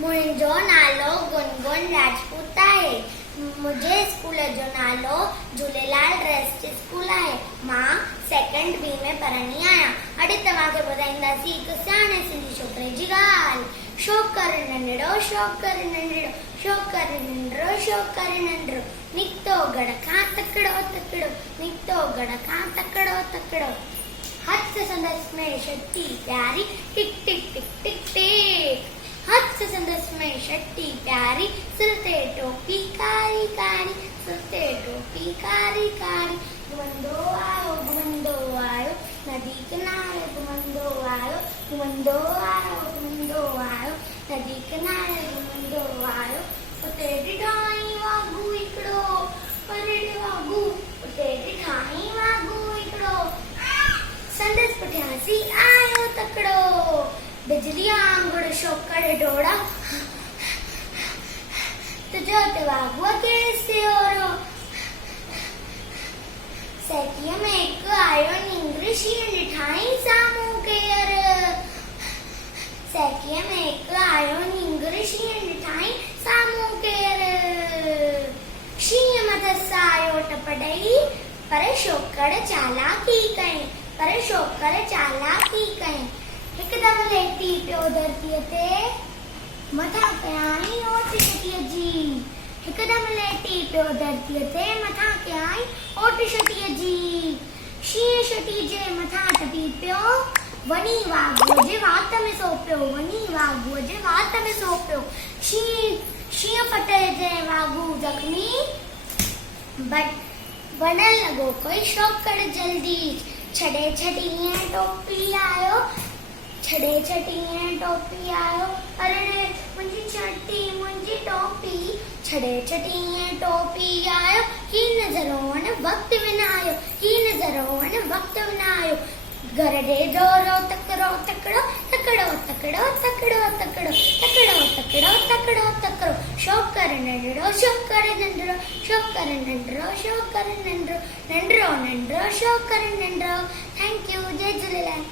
मुंहिंजो नालो गुनगुन राजपूत आहे। मुंहिंजे स्कूल जो नालो झूलेलाल ट्रस्ट स्कूल आहे। मां सेकंड बी में पढ़ंदी आहियां। अॼु तव्हांखे ॿुधाईंदासीं हिकु सियाणे सिंधी छोकिरे जी ॻाल्हि। शौक़ु करे नंढड़ो, शौक़ु करे नंढड़ो, शौक़ु करे नंढड़ो, शौक़ु करे नंढड़ो, निकितो गढ़ खां तकिड़ो तकिड़ो, निकितो गढ़ खां तकिड़ो तकिड़ो। हथ संदसि में छटी प्यारी, टिक टिक टिक टिक टिक। हथ संदसि में छटी प्यारी, सिर ते टोपी कारी कारी, सिर ते टोपी कारी कारी। घुमंदो आयो नदी किनारे, घुमंदो आयो नदी किनारे, घुमंदो आयो। उते ॾिठाई वागू हिकिड़ो, परे वागू, उते ॾिठाई वागू हिकिड़ो। संदसि पुठियां आयो तकिड़ो, बिजली वांगुरु शौक़ु डोड़ा। तुंहिंजो त वागूअ केसि ओरो। सैकीअ में हिकु आयो नींगरु, शींहं ॾिठाई साम्हूं केर। सैकीअ में हिकु आयो नींगरु, शींहं ॾिठाई साम्हूं केर। शींहं मथसि आयो टप ॾेई, पर शौक़ु चालाकी कई, पर शौक़ु चालाकी कई। हिकदमि लेटी पियो धरतीअ ते, मथां कयाई ओट छटीअ जी। हिकदमि लेटी पियो धरतीअ ते, मथां कयाई ओट छटीअ जी। शींहं छटी जे मथां टपी पियो, वञी वागूअ जे वात में सो पियो, वञी वागूअ जे वात में सो पियो। शींहं फटे जे वागू ज़ख्मी, वञण लॻो कोई शौक़ु जल्दी। छॾे छटीअ टोपी आयो, छॾे छटीअ टोपी आयो। अरे मुंहिंजी छटी, मुंहिंजी टोपी, छॾे छटीअ टोपी आयो। ही नज़रो वञ वक़्तु विञायो, ही नज़रो वञ वक़्तु विञायो। घर ॾे जोरो तकिड़ो तकिड़ो, तकिड़ो तकिड़ो तकिड़ो तकिड़ो, तकिड़ो तकिड़ो तकिड़ो तकिड़ो। शौक़ु करे नंढड़ो, शौक़ु करे नंढड़ो, शौक़ु करे नंढड़ो, शौक़ु करे नंढड़ो, नंढड़ो नंढड़ो, शौक़ु करे नंढड़ो। Thank you. जय झूलेलाल।